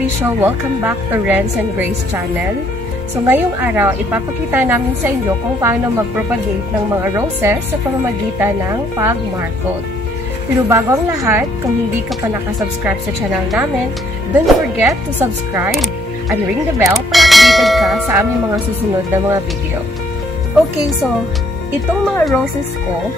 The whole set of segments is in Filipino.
kabisyo! Welcome back to Renz and Grace channel. So ngayong araw, ipapakita namin sa inyo kung paano mag-propagate ng mga roses sa pamamagitan ng pag-markot. Pero bago ang lahat, kung hindi ka pa nakasubscribe sa channel namin, don't forget to subscribe and ring the bell para updated ka sa aming mga susunod na mga video. Okay, so itong mga roses ko,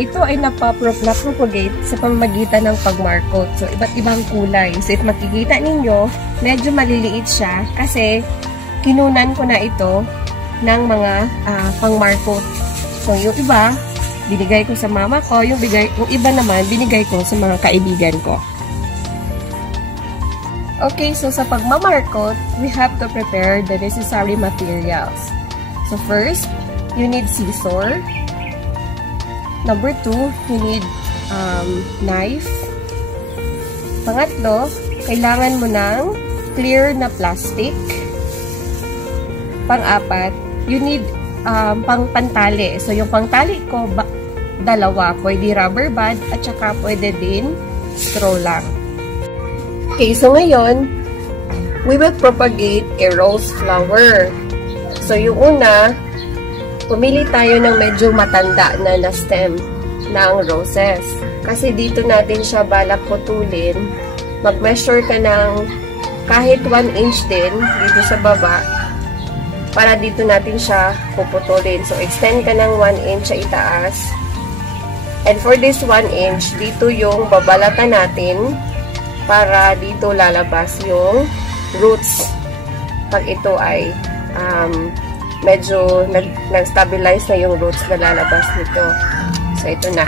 ito ay na-propagate sa pamamagitan ng pag-markot. So, iba't ibang kulay. So, if makikita ninyo, medyo maliliit siya kasi kinunan ko na ito ng mga pang-markot. So, yung iba, binigay ko sa mama ko. Yung iba naman, binigay ko sa mga kaibigan ko. Okay, so sa pag-markot, we have to prepare the necessary materials. So, first, you need scissors. Number 2, you need knife. Pangatlo, kailangan mo ng clear na plastic. Pang-apat, you need pantali. So, yung pantali ko, dalawa. Pwede rubber band at saka pwede din straw lang. Okay, so ngayon, we will propagate a rose flower. So, yung una, pumili tayo ng medyo matanda na stem ng roses. Kasi dito natin siya balak putulin. Mag-measure ka ng kahit 1 inch din dito sa baba para dito natin siya puputulin. So, extend ka ng 1 inch sa itaas. And for this 1 inch, dito yung babalatan natin para dito lalabas yung roots pag ito ay medyo nag-stabilize na yung roots na lalabas nito. So, ito na.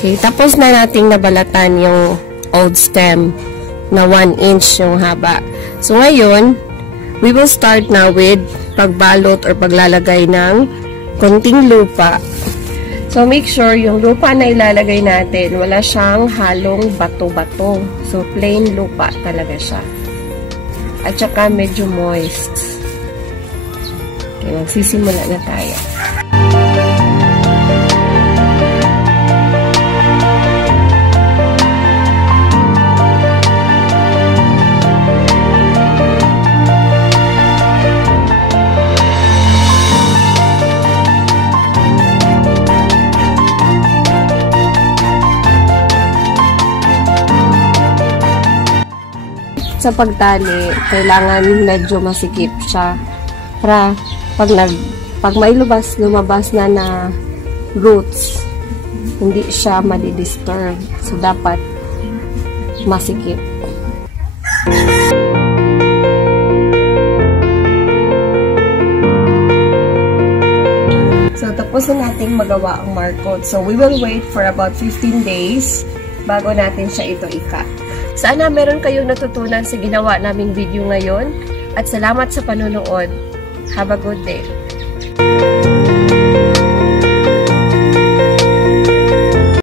Okay, tapos na nating nabalatan yung old stem na 1 inch yung haba. So, ngayon, we will start now with pagbalot or paglalagay ng konting lupa. So, make sure yung lupa na ilalagay natin, wala siyang halong bato-bato. So, plain lupa talaga siya. At saka medyo moist. Okay, magsisimula na tayo. Sa pagtali, kailangan medyo masikip siya para pag may lumabas na roots, hindi siya madi-disturb. So, dapat masikip. So, tapos na nating magawa ang markot. So, we will wait for about 15 days bago natin siya ito i-cut. Sana meron kayong natutunan sa ginawa naming video ngayon at salamat sa panonood. Have a good day.